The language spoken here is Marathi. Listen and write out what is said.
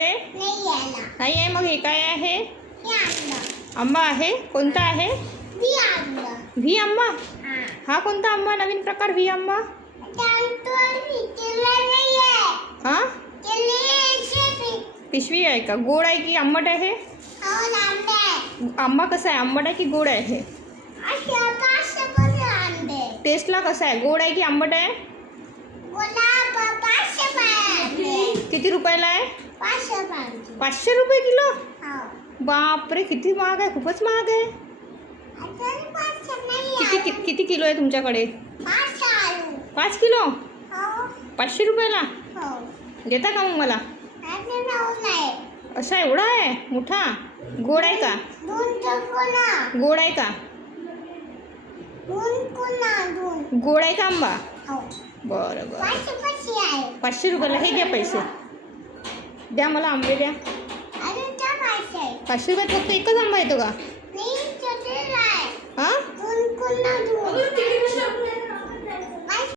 नाही आहे. मग हे काय आहे? आंबा आहे. कोणता आहे? व्ही आंबा. हा कोणता आंबा? नवीन प्रकार व्ही आंबा. हा पिशवी आहे का? गोड आहे की आंबट आहे? आंबा कसा आहे? आंबट आहे की गोड आहे? टेस्टला कसा आहे? गोड आहे की आंबट आहे? किती रुपयाला आहे? 500 रुपये किलो. बापरे, किती महाग आहे. खूपच महाग आहे. किती किलो आहे तुमच्याकडे? 5 किलो. 500 रुपयाला घेता का मग मला? असा एवढा आहे मोठा? गोड आहे का? गोड आहे का? गोड आहे का आंबा? बरं बरं. 500 रुपयाला. हे घ्या पैसे. द्या मला आंबे द्या. 500 रुपयात फक्त एकच आंबा येतो का?